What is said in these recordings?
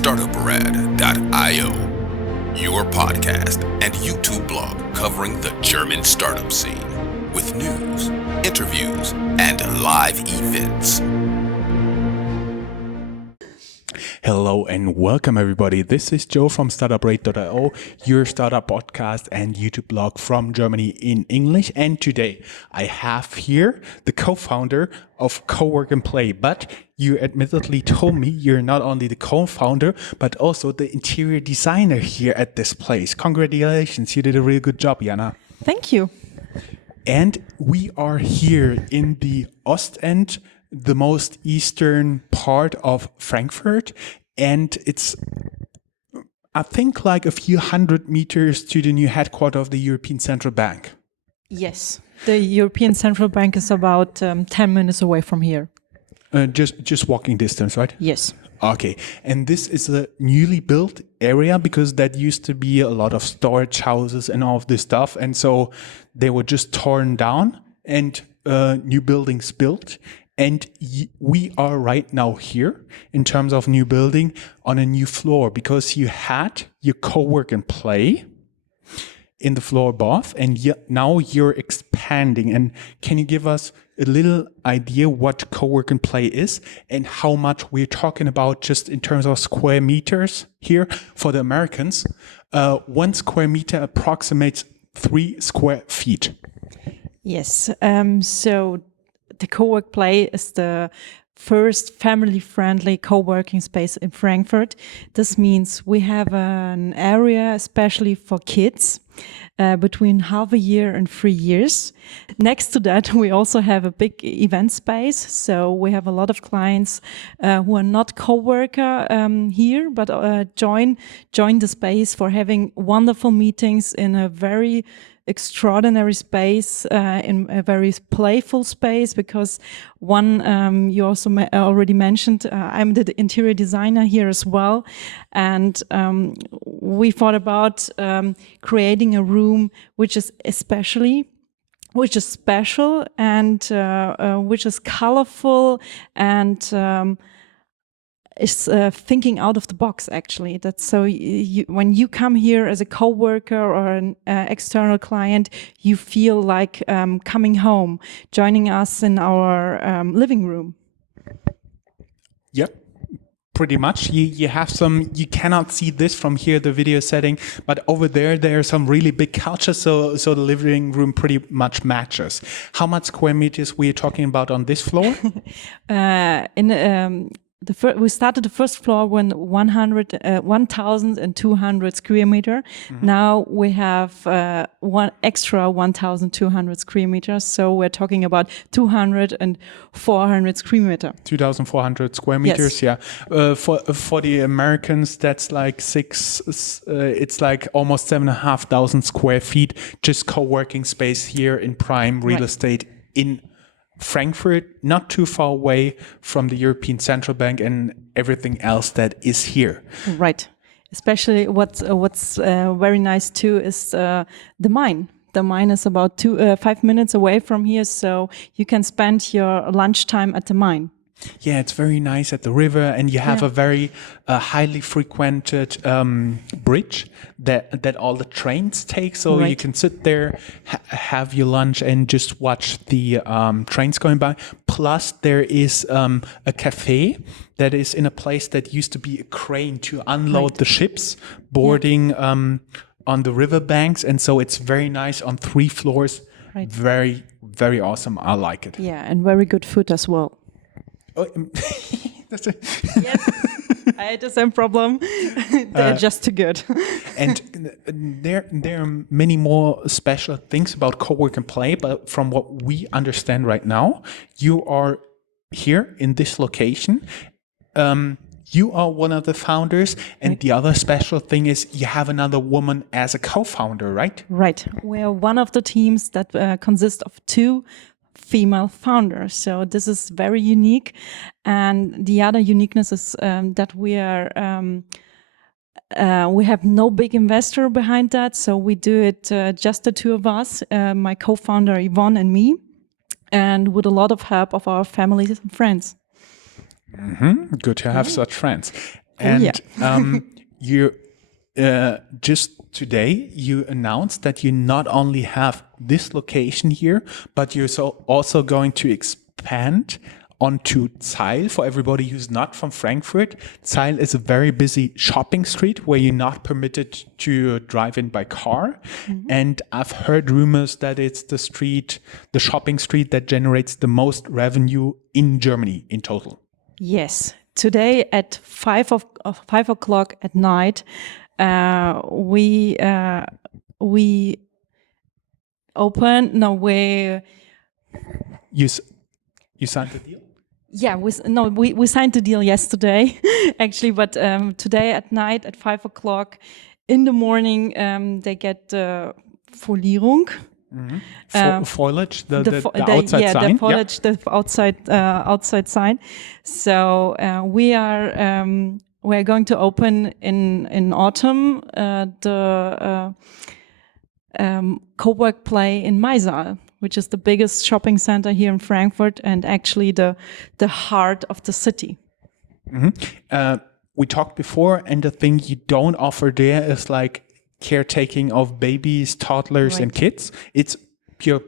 Startuprad.io, your podcast and YouTube blog covering the German startup scene with news, interviews, and live events. Hello and welcome everybody. This is Joe from Startuprad.io, your startup podcast and YouTube blog from Germany in English. And today I have here the co-founder of CoWork and Play. But you admittedly told me you're not only the co-founder, but also the interior designer here at this place. Congratulations. You did a really good job, Jana. Thank you. And we are here in the Ostend, the most eastern part of Frankfurt. And it's, I think, like a few hundred meters to the new headquarters of the European Central Bank. Yes, the European Central Bank is about 10 minutes away from here. Just walking distance, right? Yes. Okay. And this is a newly built area because that used to be a lot of storage houses and all of this stuff. And so they were just torn down and new buildings built. And we are right now here in terms of new building on a new floor because you had your co-work and play in the floor above, and now you're expanding. And can you give us a little idea what co-work and play is and how much we're talking about just in terms of square meters here for the Americans? 1 square meter approximates 3 square feet. Yes. So the CoWork Play is the first family-friendly co-working space in Frankfurt. This means we have an area especially for kids between half a year and 3 years. Next to that, we also have a big event space. So we have a lot of clients who are not co-worker here, but join the space for having wonderful meetings in a very extraordinary space, in a very playful space, because you also already mentioned, I'm the interior designer here as well. And we thought about creating a room which is special and which is colorful and is thinking out of the box, actually. That's so when you come here as a co-worker or an external client, you feel like coming home, joining us in our living room. Yep. Pretty much. You have some, you cannot see this from here, the video setting, but over there are some really big couches, so the living room pretty much matches. How much square meters we are talking about on this floor? We started the first floor when 1,200 square meter. Mm-hmm. Now we have one extra 1,200 square meters. So we're talking about 200 and 400 square meter. 2,400 square meters, yes. Yeah. For the Americans, that's like it's like almost 7,500 square feet, just co-working space here in prime real estate in Frankfurt, not too far away from the European Central Bank and everything else that is here. Right. Especially what's very nice too is the mine. The mine is about 5 minutes away from here, so you can spend your lunchtime at the mine. Yeah, it's very nice at the river, and you have a very highly frequented bridge that all the trains take. So you can sit there, have your lunch, and just watch the trains going by. Plus, there is a cafe that is in a place that used to be a crane to unload the ships boarding on the riverbanks, and so it's very nice on 3 floors. Right. Very, very awesome. I like it. Yeah, and very good food as well. Oh, yes, I had the same problem. They're just too good. And there are many more special things about co-work and play, but from what we understand right now, you are here in this location. You are one of the founders, and the other special thing is you have another woman as a co-founder, right? Right. We are one of the teams that consists of 2 female founders. So this is very unique. And the other uniqueness is that we have no big investor behind that. So we do it just the 2 of us, my co-founder Yvonne and me, and with a lot of help of our families and friends. Mm-hmm. Good to have such friends. And you just today you announced that you not only have this location here, but you're also going to expand onto Zeil. For everybody who's not from Frankfurt, Zeil is a very busy shopping street where you're not permitted to drive in by car. And I've heard rumors that it's the shopping street that generates the most revenue in Germany in total. Yes. Today at 5 o'clock at night, we open. No, You signed the deal? yeah, we signed the deal yesterday, actually. But today at night at 5 o'clock in the morning, they get Folierung. Foliage, the outside sign. The foliage, the outside sign. So we're going to open in autumn the CoWork Play in Maisal, which is the biggest shopping center here in Frankfurt and actually the heart of the city. We talked before, and the thing you don't offer there is like caretaking of babies, toddlers, and kids. It's pure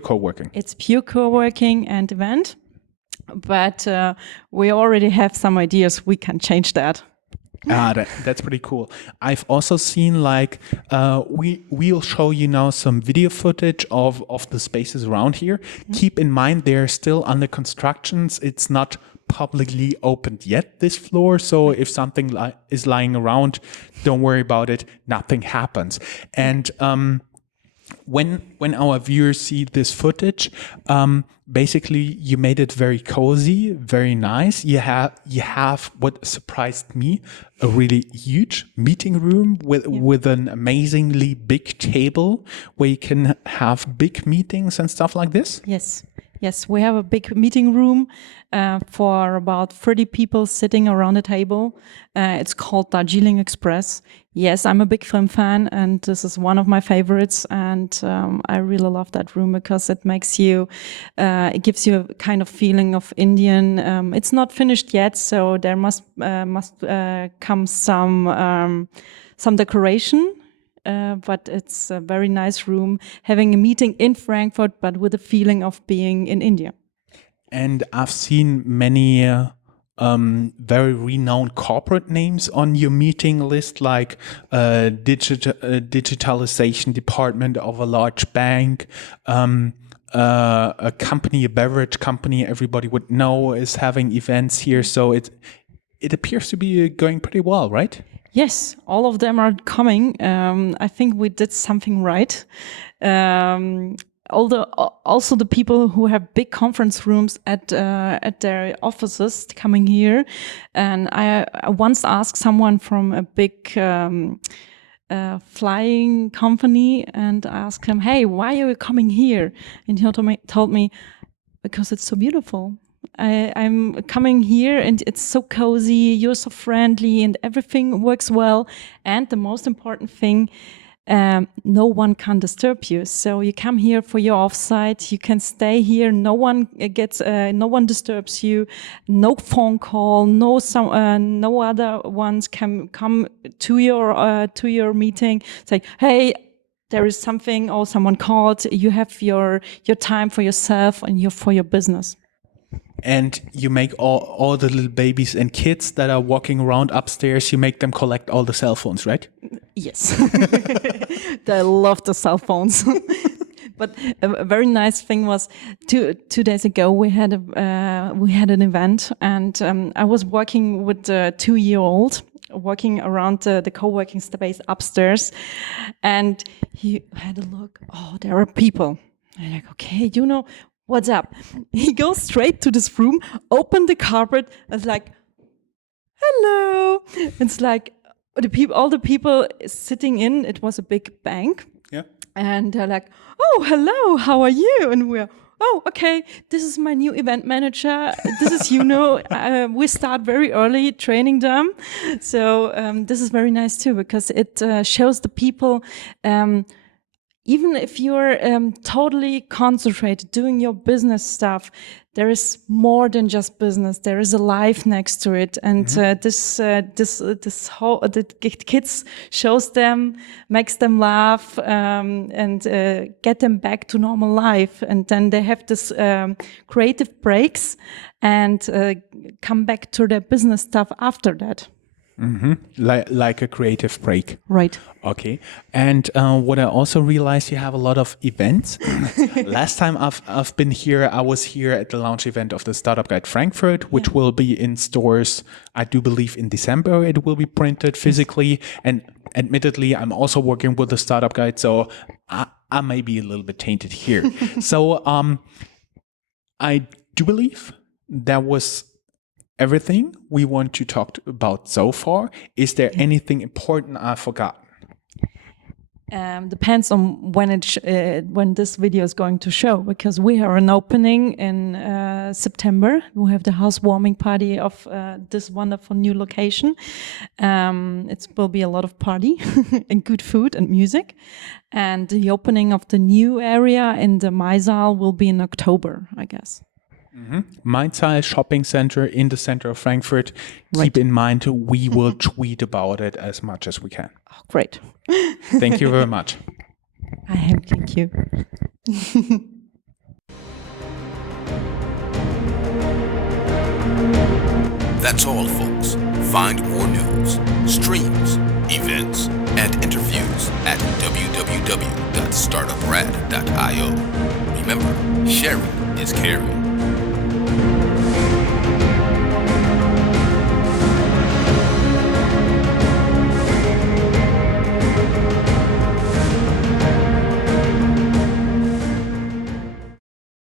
co-working. It's pure co-working and event, but we already have some ideas. We can change that. That's pretty cool. I've also seen we'll show you now some video footage of the spaces around here. Keep in mind they're still under constructions. It's not publicly opened yet, this floor. So if something is lying around, don't worry about it. Nothing happens. And when our viewers see this footage, basically you made it very cozy, very nice. You have what surprised me, a really huge meeting room with an amazingly big table where you can have big meetings and stuff like this. Yes, we have a big meeting room for about 30 people sitting around a table. It's called Darjeeling Express. Yes, I'm a big film fan, and this is one of my favorites. And I really love that room because it gives you a kind of feeling of Indian. It's not finished yet, so there must come some decoration. But it's a very nice room, having a meeting in Frankfurt, but with a feeling of being in India. And I've seen many very renowned corporate names on your meeting list, like digitalization department of a large bank, a beverage company everybody would know is having events here. So it appears to be going pretty well, right? Yes, all of them are coming. I think we did something right. Also the people who have big conference rooms at their offices coming here. And I once asked someone from a big flying company and asked him, "Hey, why are you coming here?" And he told me because it's so beautiful. I'm coming here and it's so cozy, you're so friendly and everything works well. And the most important thing, no one can disturb you. So you come here for your offsite, you can stay here, no one disturbs you, no phone call, no other ones can come to your meeting, say, "Hey, there is something," or someone called. You have your time for yourself and for your business. And you make all the little babies and kids that are walking around upstairs, you make them collect all the cell phones, right? Yes. They love the cell phones. But a very nice thing was 2 days ago we had an event, and I was working with a 2-year-old walking around the co-working space upstairs, and he had a look. Oh, there are people. I'm like, okay, what's up? He goes straight to this room, opened the carpet, and it's like, "Hello." It's like all the people sitting in. It was a big bank. Yeah. And they're like, "Oh, hello, how are you?" And we're, "Oh, okay, this is my new event manager. This is, we start very early training them." So this is very nice too, because it shows the people, even if you're totally concentrated doing your business stuff, there is more than just business. There is a life next to it, and this whole the kids shows them, makes them laugh, and get them back to normal life. And then they have this creative breaks and come back to their business stuff after that. Like a creative break. Right. Okay. And what I also realized, you have a lot of events. Last time I've been here, I was here at the launch event of the Startup Guide Frankfurt, which will be in stores, I do believe in December. It will be printed physically. And admittedly, I'm also working with the Startup Guide, so I may be a little bit tainted here. So I do believe that was everything we want to talk about so far. Is there anything important I forgot? Depends on when when this video is going to show, because we have an opening in September. We have the housewarming party of this wonderful new location. It will be a lot of party and good food and music. And the opening of the new area in the Maisal will be in October, I guess. Mainzal Shopping Center in the center of Frankfurt. Keep in mind, we will tweet about it as much as we can. Oh, great. Thank you very much. Thank you. That's all, folks. Find more news, streams, events, and interviews at www.startuprad.io. Remember, sharing is caring.